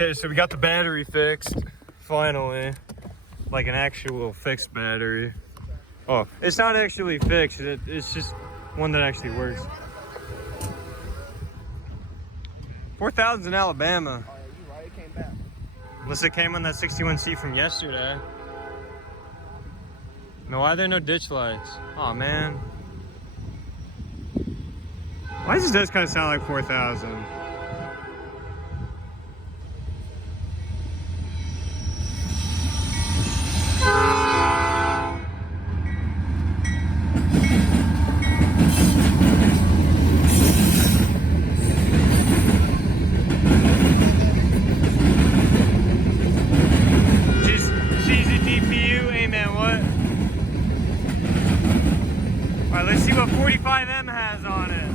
Okay, so we got the battery fixed, finally. Like an actual fixed battery. Oh, it's not actually fixed, it's just one that actually works. 4,000's in Alabama. Oh, yeah, you right, it came back. Unless it came on that 61C from yesterday. No, why are there no ditch lights? Oh man. Why does this kind of sound like 4,000? Let's see what 45M has on it.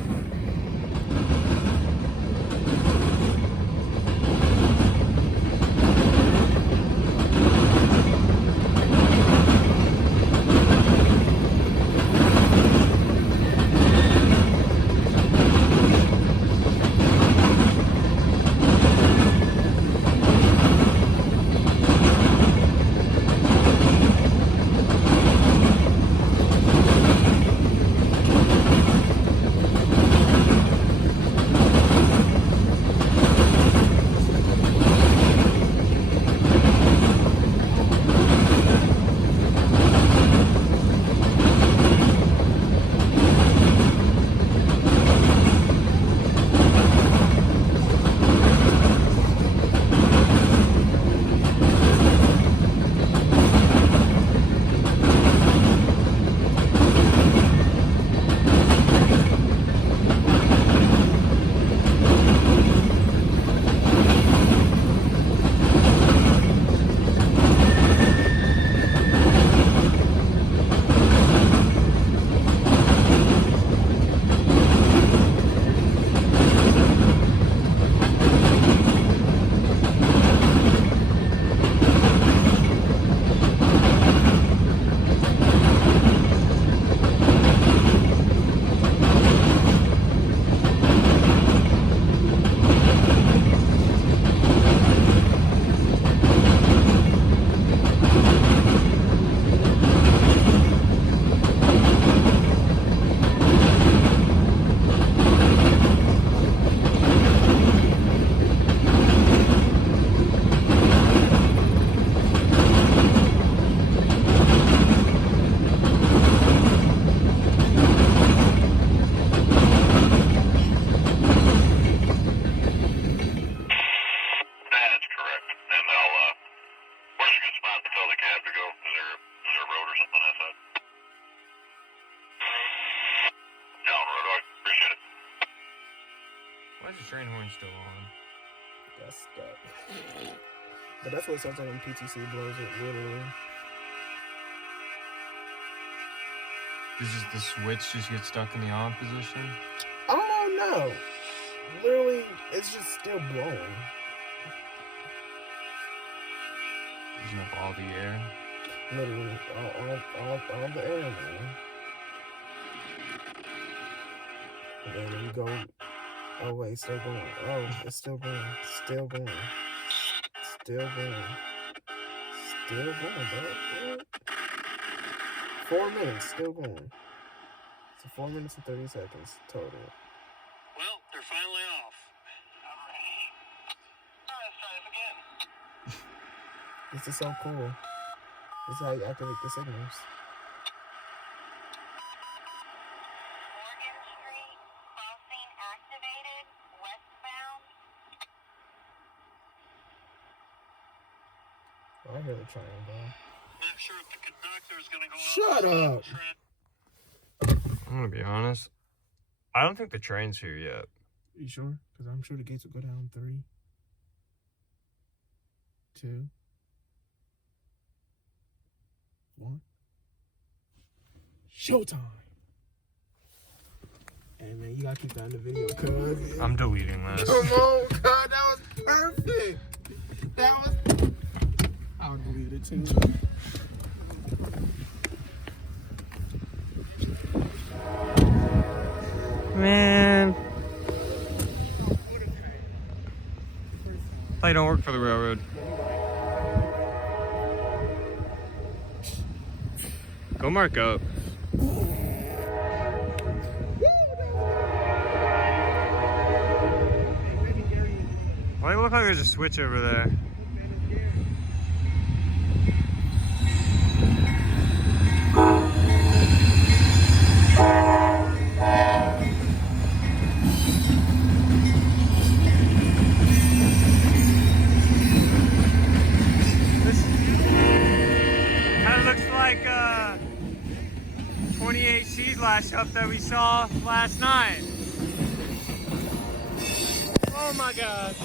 Why is the train horn still on? That's stuck. But that's what it sounds like when PTC blows it, literally. Does just the switch just get stuck in the on position? Oh, no. Literally, it's just still blowing. Using up all the air? Literally, all the air, man. And then when you go... Oh, wait, it's still going. Oh, it's still going. Still going. Still going. Still going, bro. 4 minutes, still going. So 4 minutes and 30 seconds total. Well, they're finally off. Alright. Let's try this again. This is so cool. This is how you activate the signals. I hear the train, bro. Not sure if the conductor's gonna go Shut up. I'm gonna be honest. I don't think the train's here yet. You sure? Because I'm sure the gates will go down 3, 2, 1. Showtime! And man, you gotta keep that in the video, cuz. I'm deleting this. Come on, cuz. That was perfect. That was... I'll delete it too. Man. Probably don't work for the railroad. Go mark up. Why do it look like there's a switch over there? This kind of looks like 28C's last up that we saw last night. Oh my God.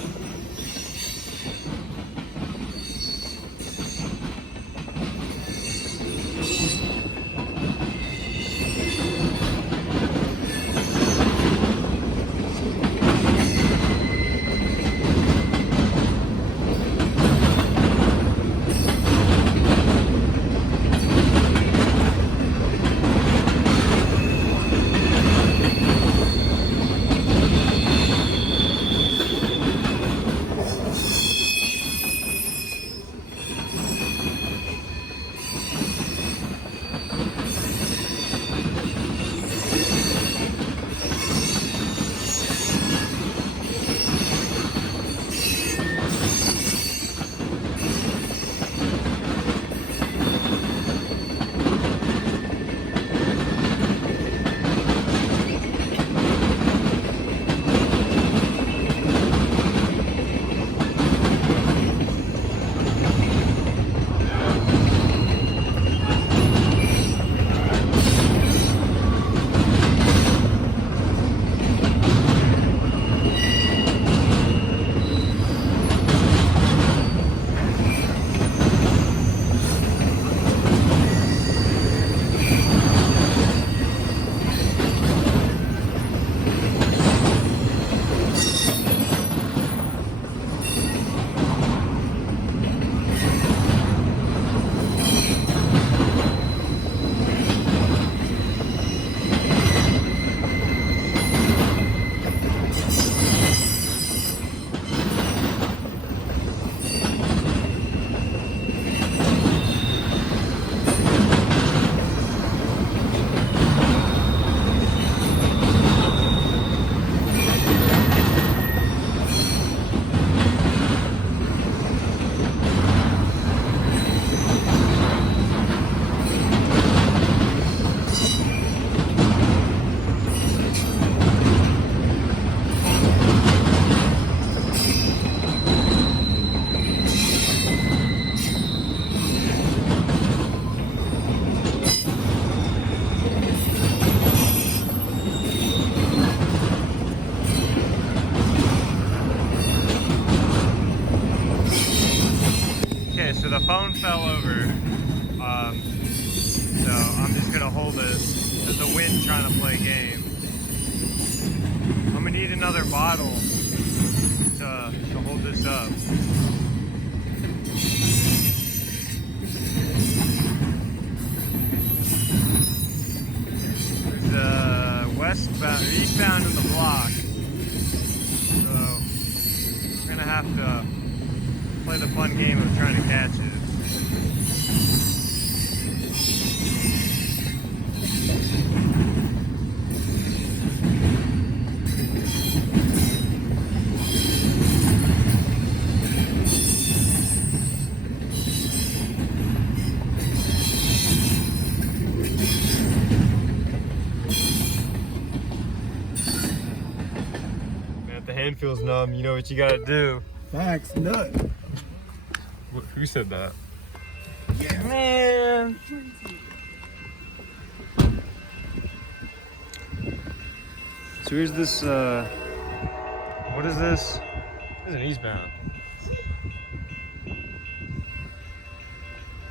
So the phone fell over, so I'm just gonna hold it. There's the wind trying to play a game. I'm gonna need another bottle to hold this up. There's eastbound in the block, so we're gonna have to play the fun game of trying to catch it. Man, if the hand feels numb, you know what you gotta do. Facts, nut. Who said that? Yeah. Man. So here's this, what is this? This is an eastbound.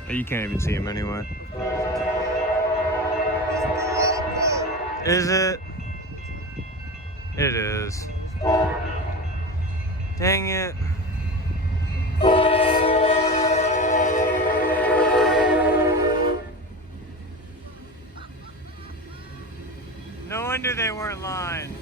Oh, you can't even see him anyway. Is it? It is. Dang it. No wonder they weren't lying.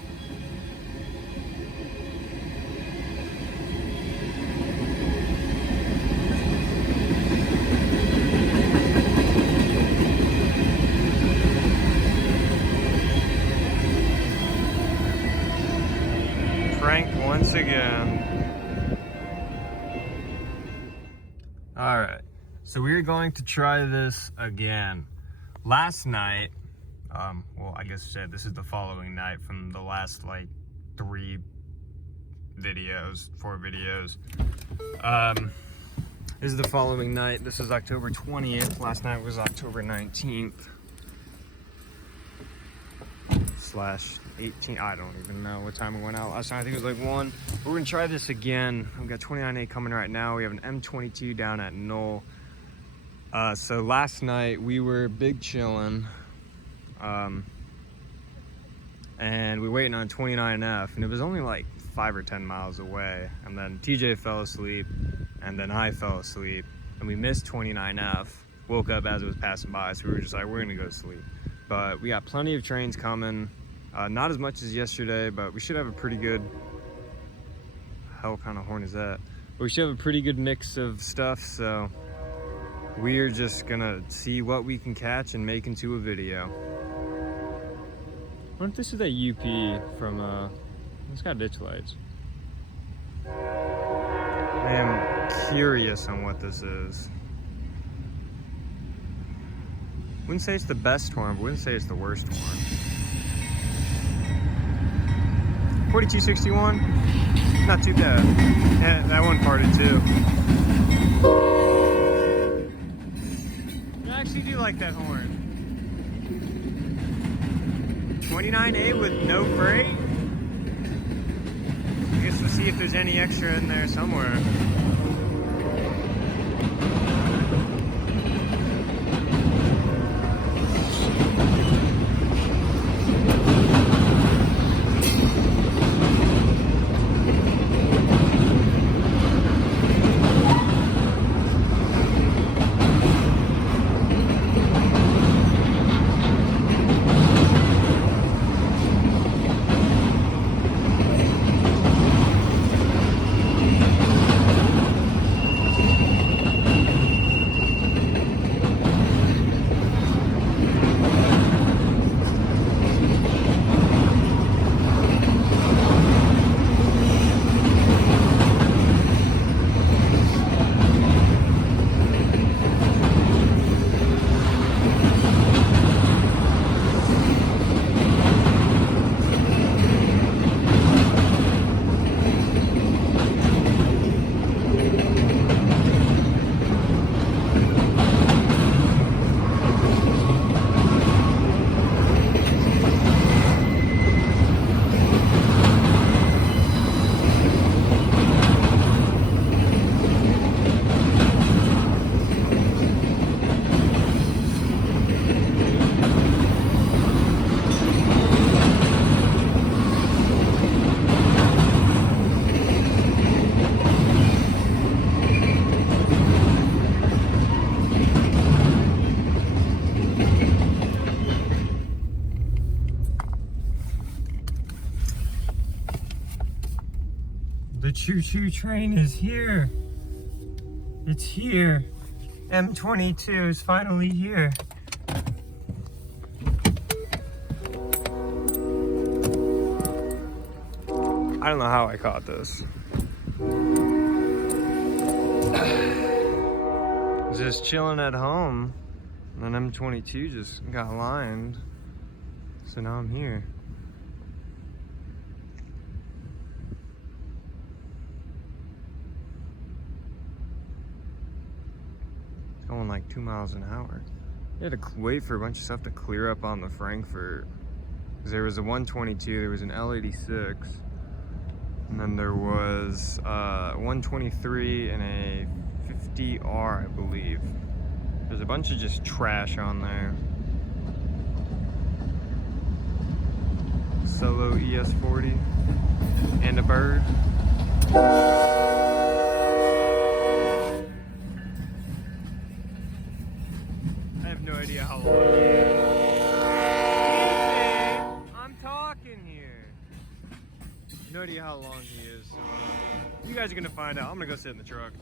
All right, so we're going to try this again. Last night, well, I guess this is the following night from the last like 4 videos. This is the following night. This is October 20th. Last night was October 19th. /18. I don't even know what time it went out last night. I think it was like 1. We're gonna try this again. We've got 29A coming right now. We have an M22 down at Knoll. So last night we were big chilling, and we were waiting on 29F, and it was only like 5 or 10 miles away. And then TJ fell asleep, and then I fell asleep, and we missed 29F. Woke up as it was passing by, so we were just like, we're gonna go to sleep. But we got plenty of trains coming. Not as much as yesterday, but we should have a pretty good, hell kind of horn is that? But we should have a pretty good mix of stuff, so we're just gonna see what we can catch and make into a video. I wonder if this is that UP from, it's got ditch lights. I am curious on what this is. Wouldn't say it's the best horn, but wouldn't say it's the worst horn. 4261, not too bad. Yeah, that one parted too. I actually do like that horn. 29A with no freight. I guess we'll see if there's any extra in there somewhere. The choo-choo train is here. It's here. M22 is finally here. I don't know how I caught this. Just chilling at home, and then M22 just got lined. So now I'm here. Going like 2 miles an hour. You had to wait for a bunch of stuff to clear up on the Frankfort. Because there was a 122, there was an L86, and then there was 123 and a 50R, I believe. There's a bunch of just trash on there. Solo ES40 and a bird. I have no idea how long he is. I'm talking here. No idea how long he is. So, you guys are gonna find out. I'm gonna go sit in the truck.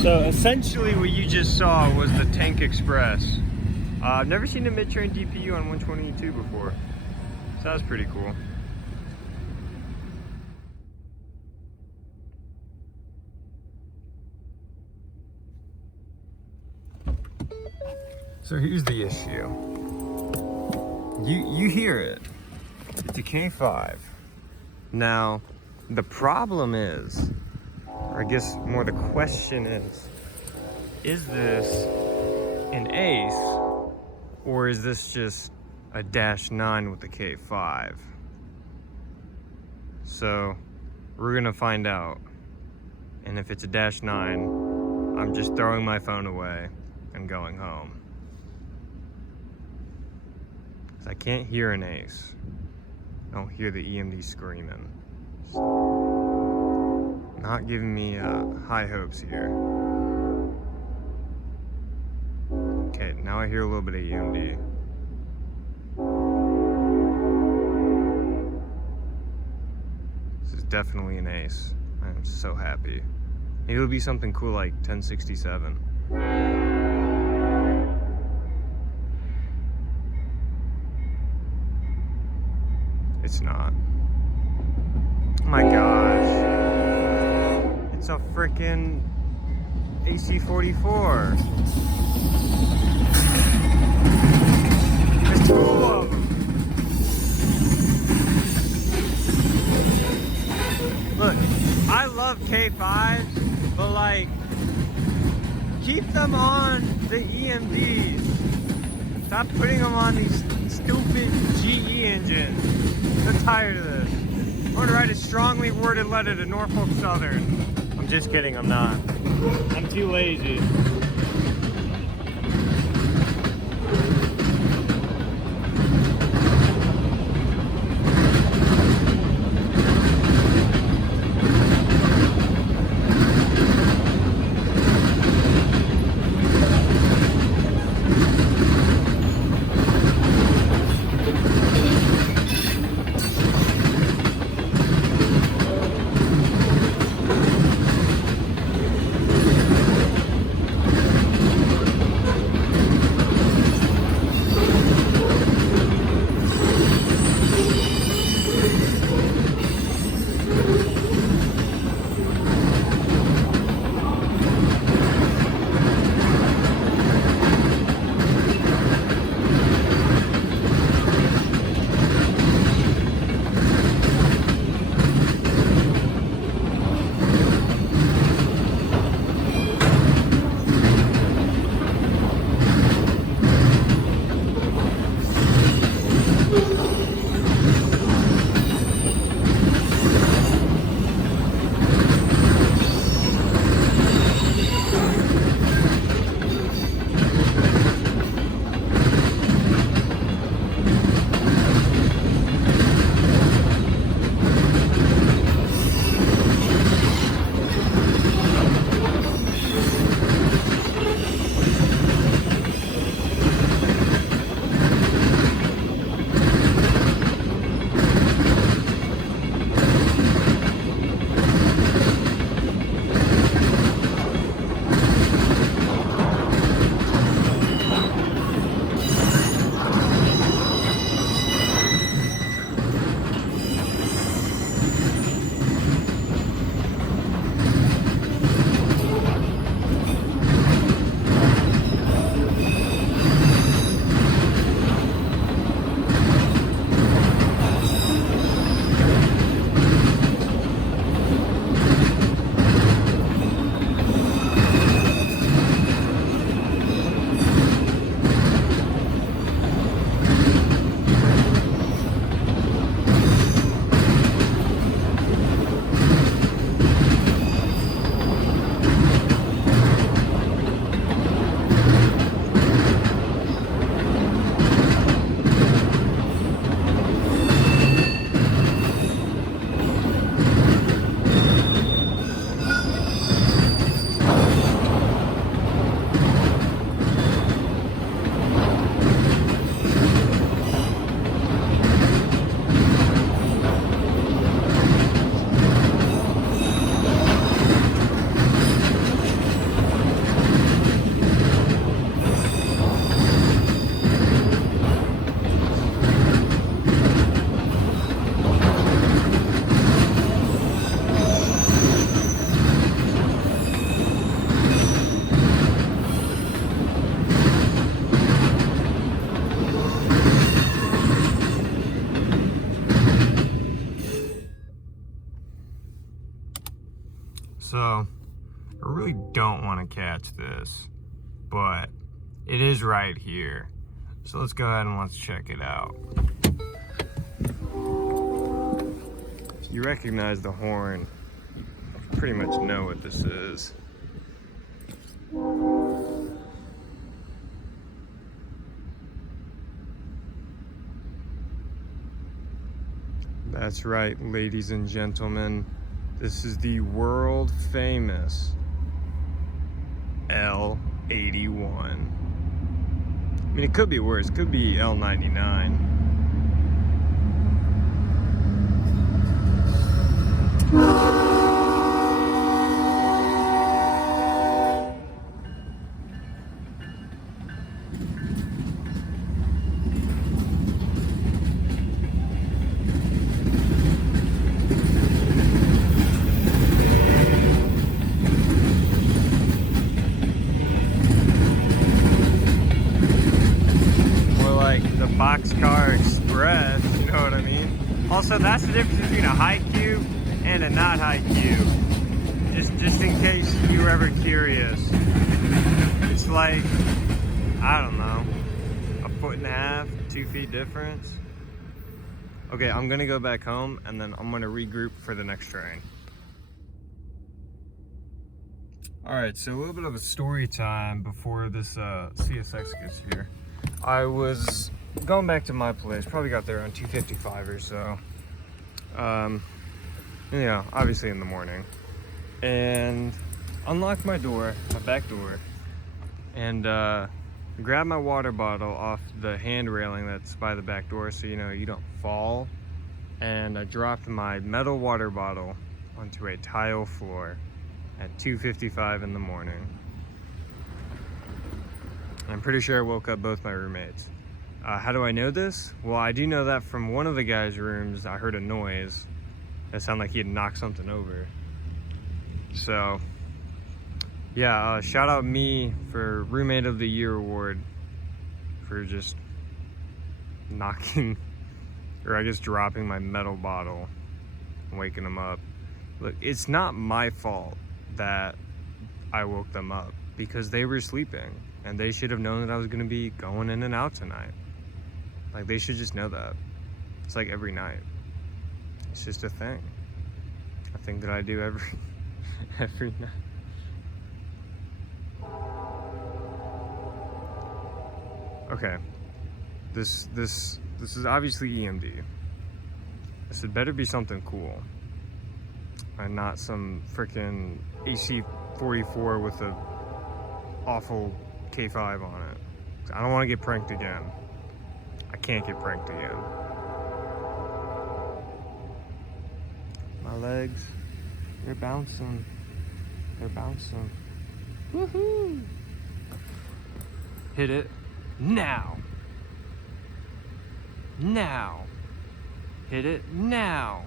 So essentially what you just saw was the Tank Express. I've never seen a mid-train DPU on 122 before. So that was pretty cool. So here's the issue. You hear it. It's a K5. Now, the problem is, or I guess more the question is this an Ace, or is this just a -9 with the K5? So, we're gonna find out. And if it's a -9, I'm just throwing my phone away and going home. 'Cause I can't hear an Ace. I don't hear the EMD screaming. Not giving me high hopes here. Okay, now I hear a little bit of EMD. This is definitely an Ace. I am so happy. Maybe it'll be something cool like 1067. It's not. Oh my gosh. It's a frickin' AC-44. There's 2 of them. Look, I love K5s, but like, keep them on the EMDs. Stop putting them on these stupid GE engines. I'm so tired of this. I want to write a strongly worded letter to Norfolk Southern. I'm just kidding, I'm not. I'm too lazy. So, I really don't want to catch this, but it is right here. So let's go ahead and let's check it out. If you recognize the horn, you pretty much know what this is. That's right, ladies and gentlemen. This is the world famous L81. I mean, it could be worse. It could be L99. Boxcar Express, you know what I mean? Also, that's the difference between a high cube and a not high cube. Just in case you were ever curious. It's like, I don't know, 1.5 feet, 2 feet difference. Okay, I'm gonna go back home and then I'm gonna regroup for the next train. All right, so a little bit of a story time before this CSX gets here. I was going back to my place, probably got there around 2:55 or so. Yeah, obviously in the morning. And unlocked my door, my back door, and grabbed my water bottle off the hand railing that's by the back door so you know you don't fall. And I dropped my metal water bottle onto a tile floor at 2:55 in the morning. I'm pretty sure I woke up both my roommates. How do I know this? Well, I do know that from one of the guys' rooms, I heard a noise that sounded like he had knocked something over. So, yeah, shout out me for Roommate of the Year award for just knocking, or I guess dropping my metal bottle and waking them up. Look, it's not my fault that I woke them up because they were sleeping and they should have known that I was gonna be going in and out tonight. Like, they should just know that. It's like every night. It's just a thing. A thing that I do every night. Okay. This is obviously EMD. This had better be something cool. And not some freaking AC-44 with a awful K5 on it. I don't want to get pranked again. I can't get pranked again. My legs, they're bouncing. They're bouncing. Woohoo! Hit it now. Now. Hit it now.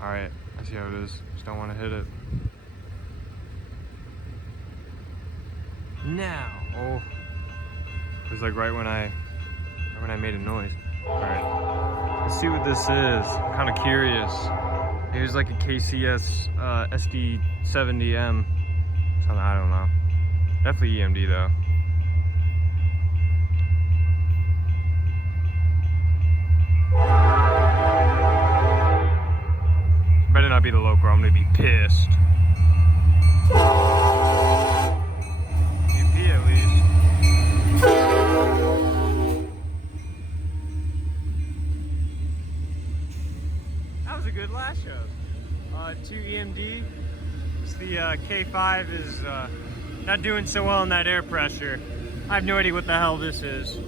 All right, I see how it is. Just don't want to hit it. Now. Oh. It was like right when I made a noise. All right, let's see what this is. I'm kind of curious. It was like a KCS SD70M. Something, I don't know. Definitely EMD though. Better not be the local. I'm gonna be pissed. UP at least. That was a good last show. 2 EMD. It's the K5 is not doing so well in that air pressure. I have no idea what the hell this is.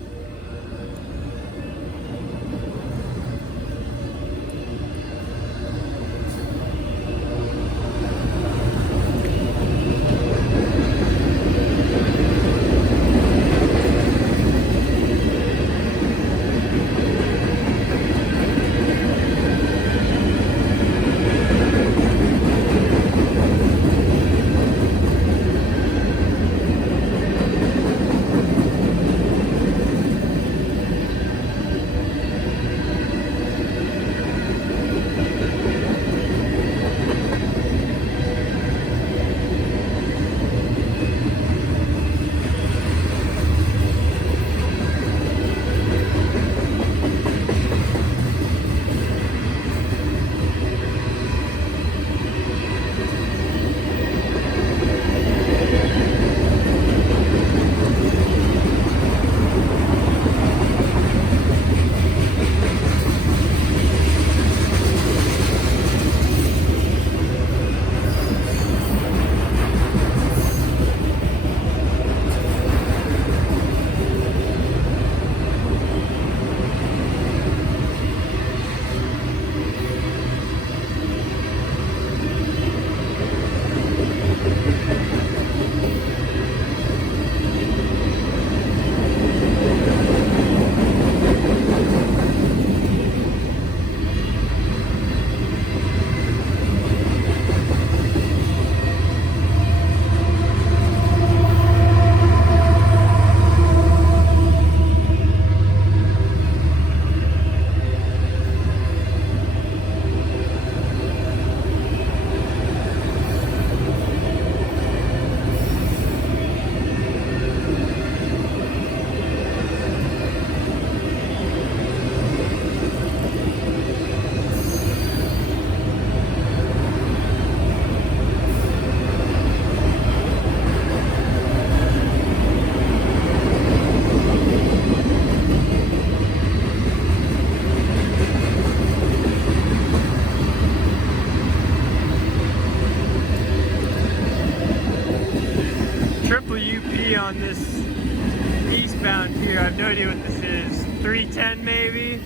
this eastbound here. I have no idea what this is. 310 maybe.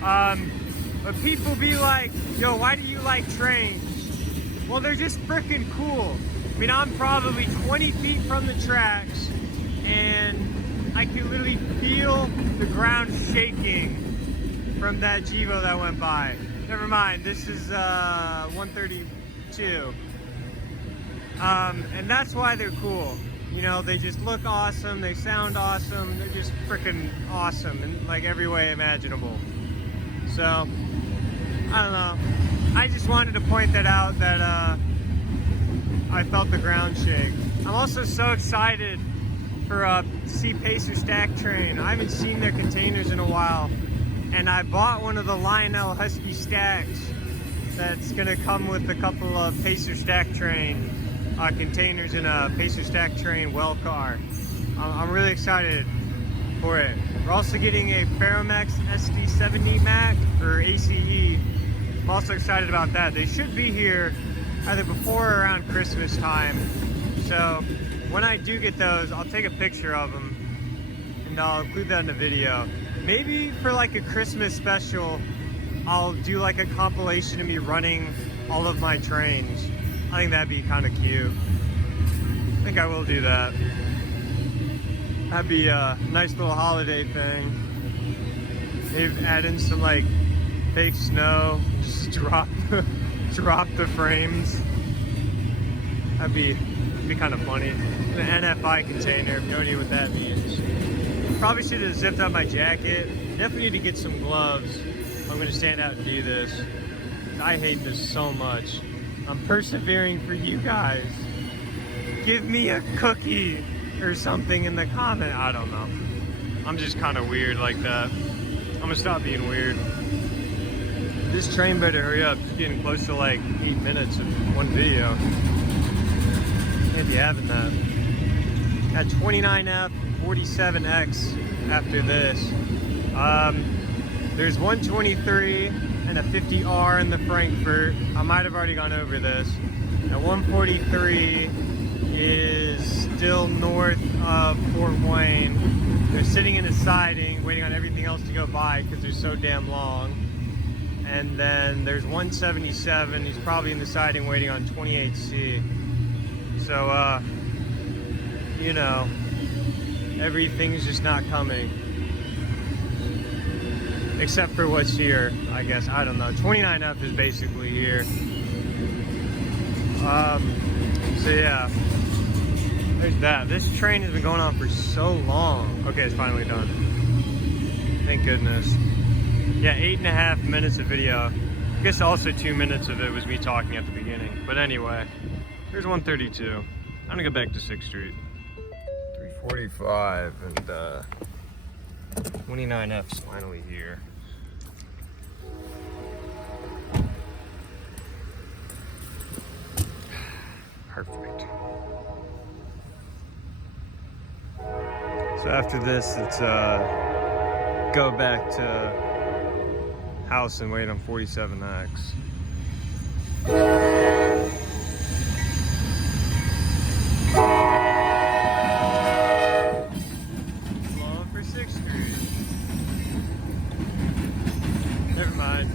But people be like, yo, why do you like trains? Well, they're just freaking cool. I mean, I'm probably 20 feet from the tracks, and I can literally feel the ground shaking from that Jevo that went by. Never mind, this is 132. And that's why they're cool. You know, they just look awesome, they sound awesome, they're just freaking awesome in like every way imaginable. So, I don't know. I just wanted to point that out, that I felt the ground shake. I'm also so excited for to see Pacer Stack Train. I haven't seen their containers in a while, and I bought one of the Lionel Husky stacks that's gonna come with a couple of Pacer Stack Train containers in a Pacer Stack Train well car. I'm really excited for it. We're also getting a Ferromex SD70 Mac or ACE. I'm also excited about that. They should be here either before or around Christmas time. So when I do get those, I'll take a picture of them and I'll include that in the video. Maybe for like a Christmas special, I'll do like a compilation of me running all of my trains. I think that'd be kind of cute. I think I will do that. That'd be a nice little holiday thing. Maybe add in some like fake snow, just drop the frames. That'd be kind of funny. An NFI container, no idea what that means. Probably should have zipped up my jacket. Definitely need to get some gloves if I'm gonna stand out and do this. I hate this so much. I'm persevering for you guys. Give me a cookie or something in the comment. I don't know. I'm just kind of weird like that. I'm gonna stop being weird. This train better hurry up. It's getting close to like 8 minutes of one video. Can't be having that. Got 29F, 47X after this. There's 123 and a 50R in the Frankfort. I might have already gone over this. Now 143 is still north of Fort Wayne. They're sitting in a siding, waiting on everything else to go by because they're so damn long. And then there's 177. He's probably in the siding waiting on 28C. So, you know, everything's just not coming. Except for what's here, I guess. I don't know. 29F is basically here. So yeah, there's that. This train has been going on for so long. Okay, it's finally done. Thank goodness. Yeah, 8.5 minutes of video. I guess also 2 minutes of it was me talking at the beginning. But anyway, here's 132. I'm gonna go back to 6th Street. 345 and 29F's finally here. Perfect. So after this, it's go back to house and wait on 47X. Long for 6th Street. Never mind.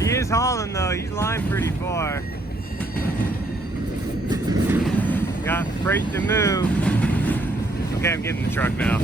He is hauling though, he's lined pretty far. Got freight to move. Okay, I'm getting in the truck now.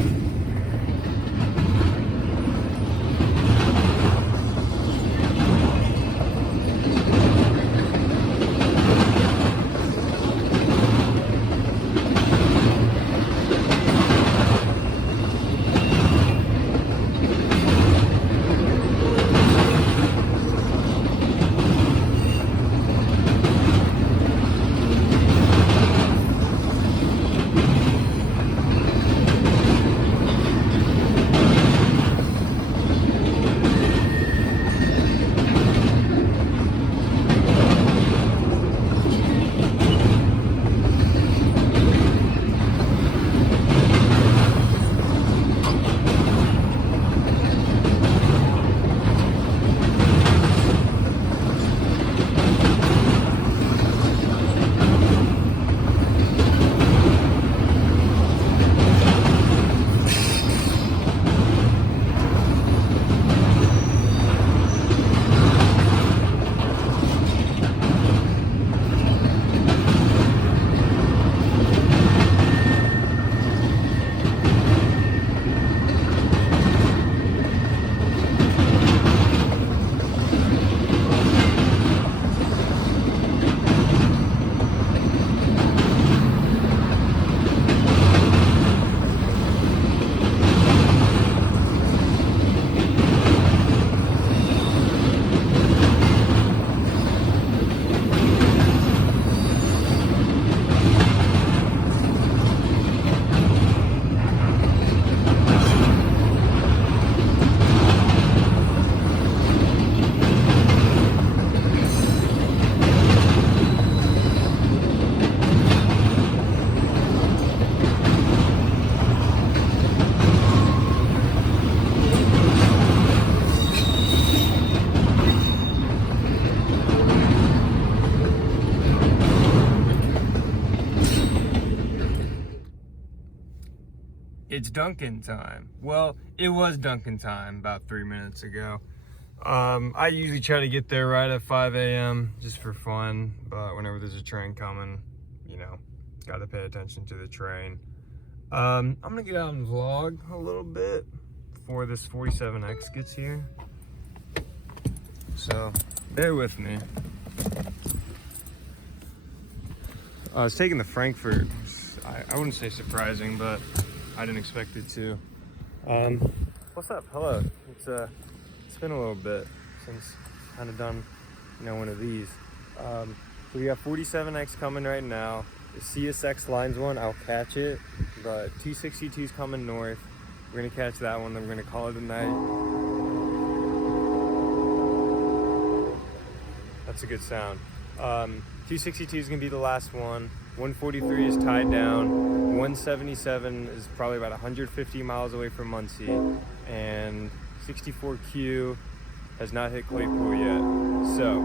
it's Dunkin' time. Well, it was Dunkin' time about 3 minutes ago. I usually try to get there right at 5 a.m. just for fun, but whenever there's a train coming, you know, gotta pay attention to the train. I'm gonna get out and vlog a little bit before this 47X gets here. So, bear with me. I was taking the Frankfort. I wouldn't say surprising, but I didn't expect it to. What's up? Hello. It's been a little bit since kind of done, you know, one of these. So we got 47X coming right now. The CSX lines one, I'll catch it, but 262's coming north. We're gonna catch that one, then we're gonna call it a night. That's a good sound. 262 is gonna be the last one. 143 is tied down. 177 is probably about 150 miles away from Muncie, and 64Q has not hit Claypool yet. So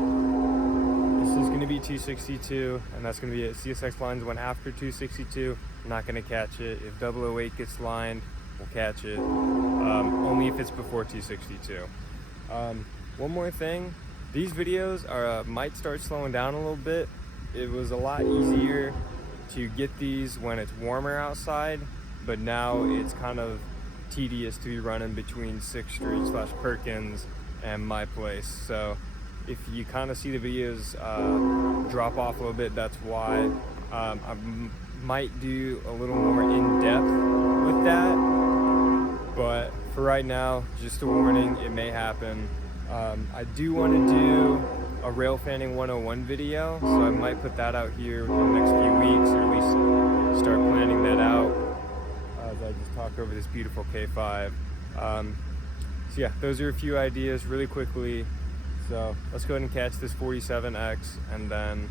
this is going to be 262, and that's going to be it. CSX lines one after 262. I'm not going to catch it. If 008 gets lined, we'll catch it. Only if it's before 262. One more thing. These videos might start slowing down a little bit. It was a lot easier to get these when it's warmer outside, but now it's kind of tedious to be running between 6th Street / Perkins and my place. So if you kind of see the videos drop off a little bit, that's why. I might do a little more in-depth with that, but for right now, just a warning, it may happen. I do want to do a Railfanning 101 video, so I might put that out here in the next few weeks, or at least start planning that out as I just talk over this beautiful K5. So yeah, those are a few ideas really quickly. So let's go ahead and catch this 47X, and then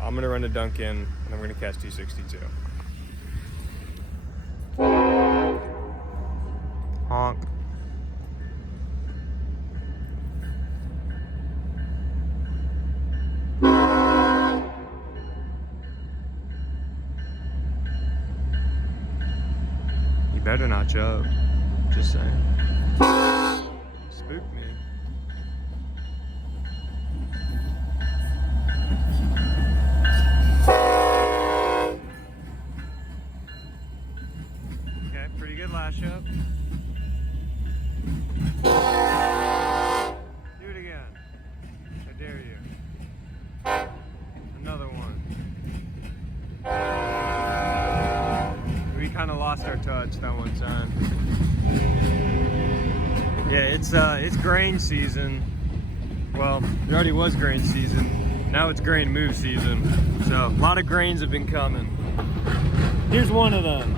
I'm gonna run to Dunkin', and then we're gonna catch 262. Honk. You better not choke. Just saying. Spook me. Okay, pretty good lash up. Do it again. I dare you. Another one. We kind of lost our touch that one time. Yeah, it's grain season. Well, it already was grain season. Now it's grain move season. So a lot of grains have been coming. Here's one of them.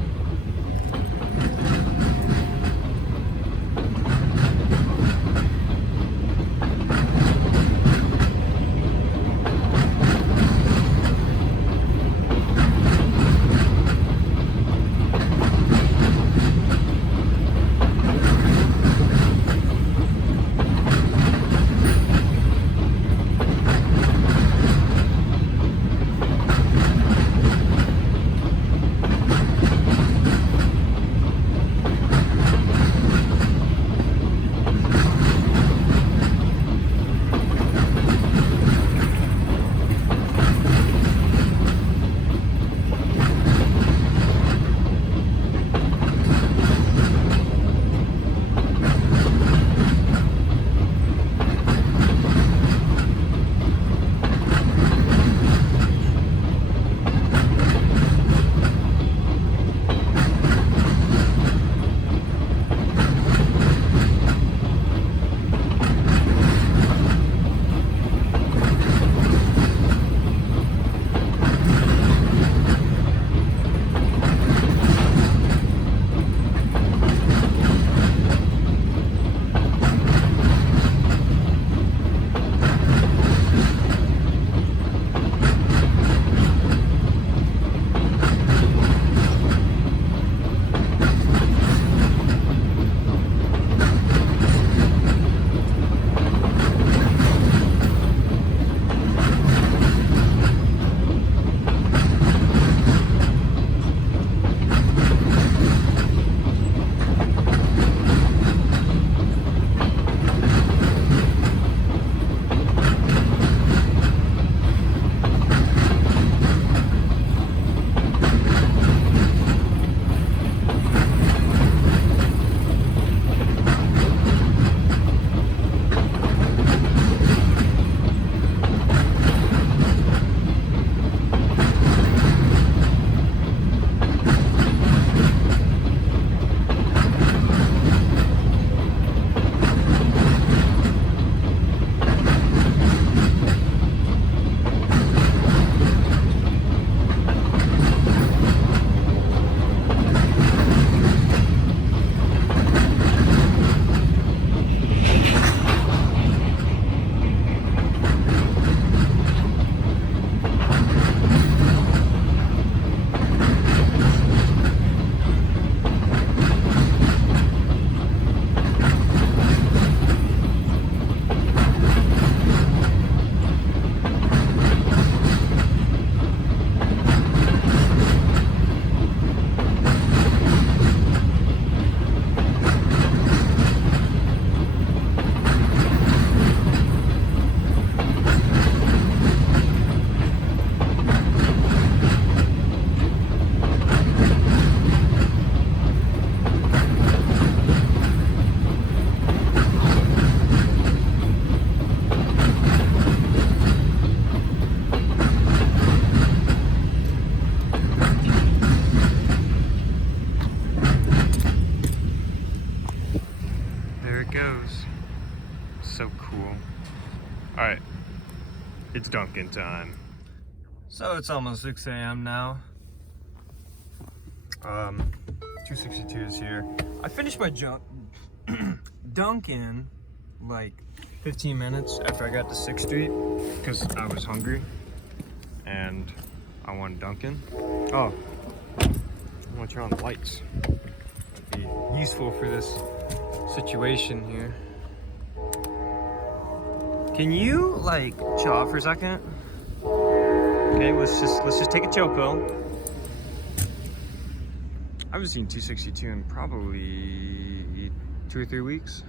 Dunkin' time. So it's almost 6 a.m. now. 262 is here. I finished my Dunkin' like 15 minutes after I got to 6th Street because I was hungry and I wanted Dunkin'. Oh, I want to turn on the lights. That'd be useful for this situation here. Can you like chill out for a second? Okay, let's just take a chill pill. I haven't seen 262 in probably 2 or 3 weeks.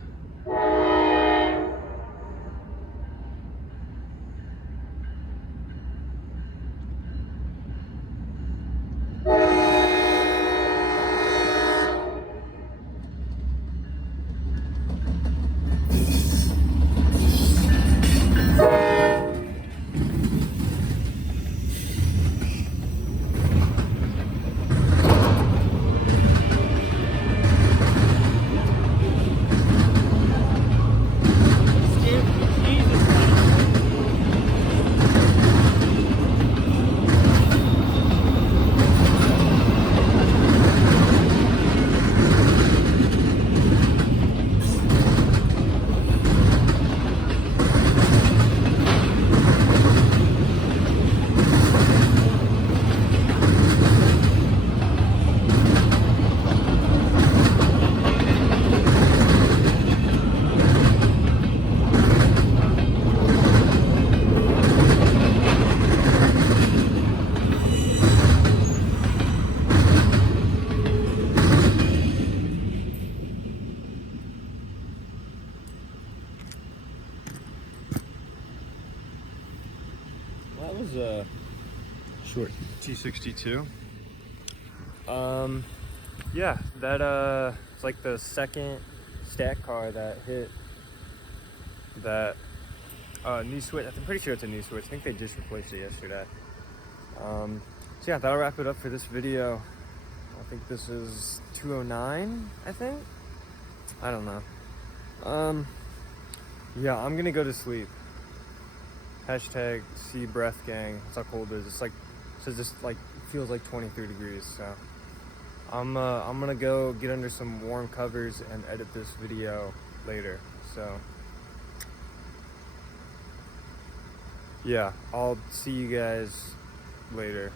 That was a short 262. Yeah, that it's like the second stack car that hit that new switch. I'm pretty sure it's a new switch. I think they just replaced it yesterday. So yeah, that'll wrap it up for this video. I think this is 209, I think. I don't know. Yeah, I'm gonna go to sleep. Hashtag see breath gang. That's how cold it is. It's like, so just like feels like 23 degrees. So I'm gonna go get under some warm covers and edit this video later. So yeah, I'll see you guys later.